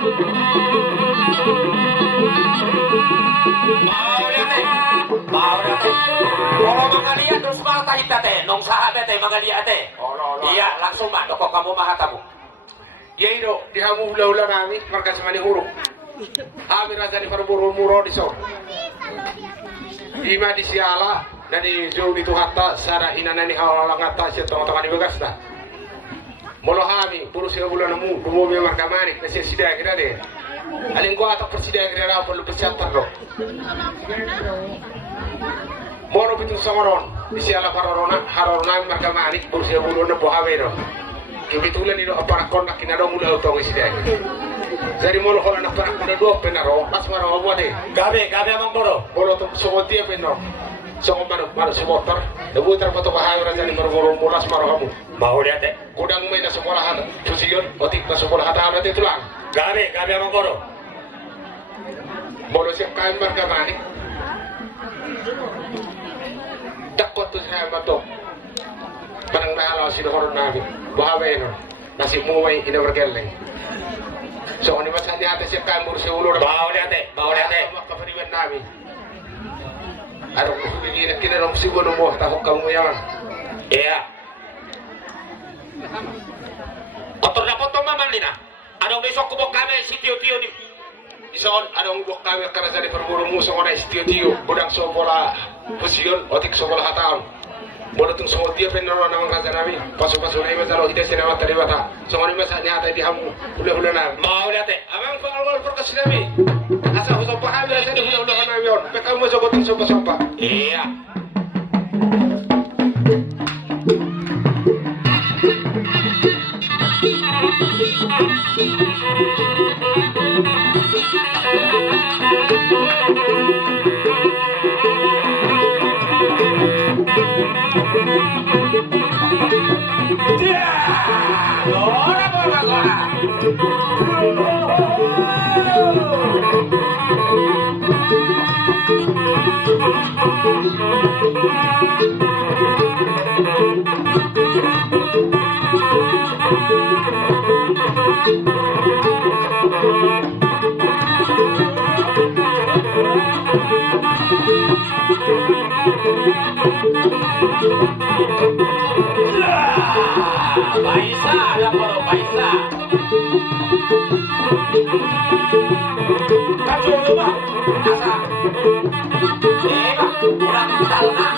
Kalau mga liya, terus mga kahit teh, nung sahabat teh mga liya teh. Iya, langsung mak, kok kamu mahatamu. Ya ido, di hamu hula-hula nami, marka sama ni huruf. Kami raja ni parmuro-muro di so. Ima di siala, dan di jauh itu hatta, sada inana ni hawalang hatta, siya tong-tongan di begas dah. Molo kami, puro siya bulan namu, dumumi marka manik, na siya sida kira deh. Aling ko atak persida kira na, perlu persiapan lo. Molo bitung sangoron, di siala parorona, harorona marka manik, puro siya bulan na buhawe lo. Kebetulan itu aparat konak kinado mula utang isi dia. Jadi mulu kalau anak parak muda dua penaro, pas marah apa deh? Gabe amang boro. Boro tuh semua dia penaro, semua maru semotor. Debu terfoto bahaya raja di boro mulas marah kamu. Mau lihat deh. Kudang main sekolah hata, tujuan, otik na sekolah hata ada tulang. Gabe amang boro. Boro siap kain marka manik. Takut tuh saya batok. Parang naalaw si Dohoron namin. Buhawe no. Nasi muway ina bergeleng. So ano man sa niya siya kamur sa ulo na Mau lihat deh. Makapaniwan namin. Ano ko bigyan na kinarong siguro mo tahok kamu yan. Iya. Kotor na po maman lina. Ano besok kubok kami si Tio ni. Ison anong buwak kami karasa ni permuro muso ko na istiyo budang sobola posiyon otik sobola hataon. Mula tung semua dia penero nama raja nabi pasu-pasu nabi kalau tidak sinema tadi bata semua ini masa nyata di hamu hula-hula nabi Mau lihat deh. abang pengalwal perkas nabi asal usah paham raja di hula-hula nabi on pekau masuk tung sopa-sopa Iya. Baisa, ada poro baisa. Kacu coba. Asa. Kurang salna.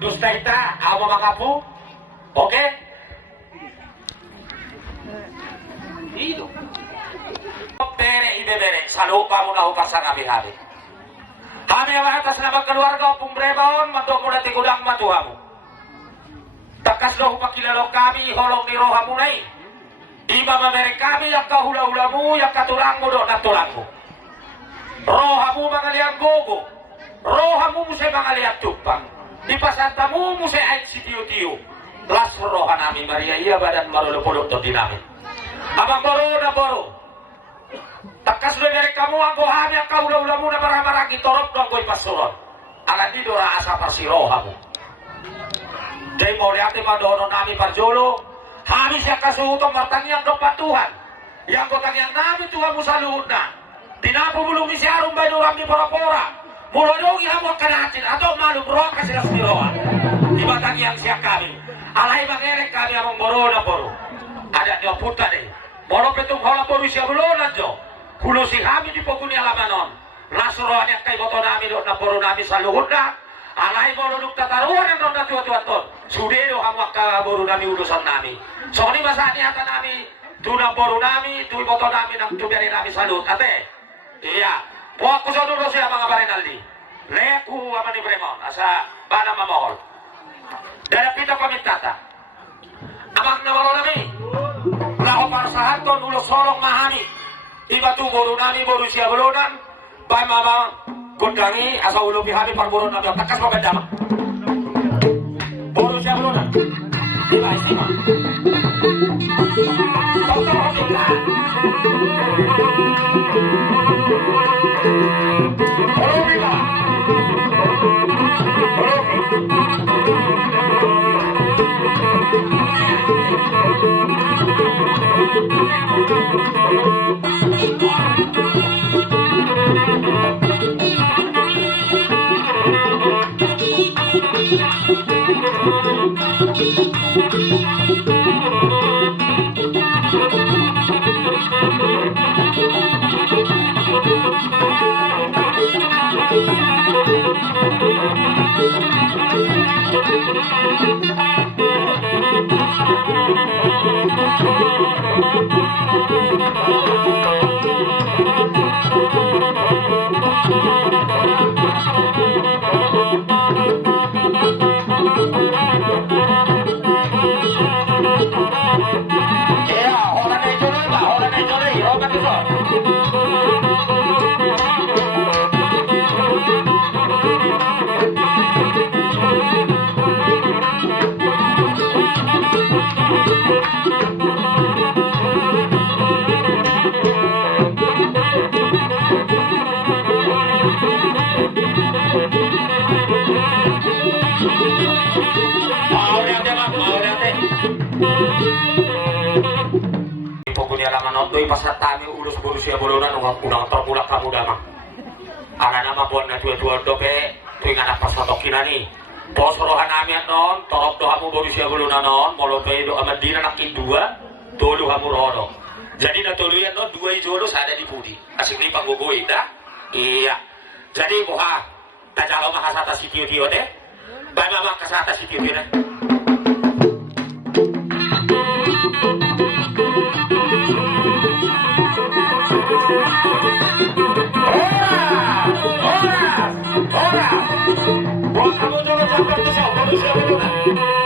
Dusta kita, awa makapu, oke? Itu. Bere ibe bere, salupa mo na hukar sa kami-kami. Kami ang atas na magkaluarga o pumbrebaon, mandok mo na tigudang matuha mo. Takas lo pakilalo kami, holong ni roha mo na eh. Iba mamere kami, yak kahula-hula mo, yak katurang mo do, naturang mo. Roha mo mga liyang gogo, roha mo mo sa mga liyang tupang. Di pasanta mo mo sa ayat si tiyo-tiyo. Las roha namin, Maria, iya badan marulupulok to din namin. Abang boro na boro. Takas lo dari kamu ang gohami ang kaula-ula mo na marami-marami torop no ang go'y pasurot. Alam di dora asa parsiroha mo. Dahil mo lihat madono nami parjolo, habis siya kasutong martangyang kapatuhan. Yang kotangyang nami Tuhan mo sa luhod na. Tinapubulong ni siya arum bayuram ni pora-pora. Mulodong ihamot ka natin, ato malubro ka sila siroha. Iba tangyang siya kami. Alay mangerek kami among boro na boro. Ada niyo puta deh. Moro petong hola boro siya bulonan jo. Kulo si kami di paguni alamanon. Rasuroan yang kay boto nami doon na boro nami sa luhod na. Alay mo luluk tataruan ang doon na tuwa-tuwa ton. Sudero hamwak ka boro nami ulusan nami. So ni masani hata nami. Tuna boro nami, tuwi boto nami ng tubiyari nami sa luhod. Ate, iya. Puwak ko sa dulo siya mga barinaldi. Leku aman ni Bremon. Asa bana mamahol. Dari pita pamintata. Amang nawalo nami. Laho para sa haton ulo sorong mahani. Iba tu boro nami boro siya bolonan. Bay mama kundangi asa ulo bihami par boro nami. Takas mo bedama. Boro siya bolonan. Iba istima. Doktor Hobika. Hobika. Doy pasatami ulus burusia bolonan unang terpulak kamu dama. Ana nama buat na tua dope tuing anak pas fotokin ni. Pos rohan amian non, torok dohamu burusia bolonan non, molope do amadina nakin dua, tolu kamu rodo. Jadi na toluyan non dua ijolo sada di pudi. Asik ni panggugui dah. Iya. Jadi boha tajalo mahasata sitio deh. Ba mama kasata sitio deh. Ora! Buat kamu dulu sampai itu siapa?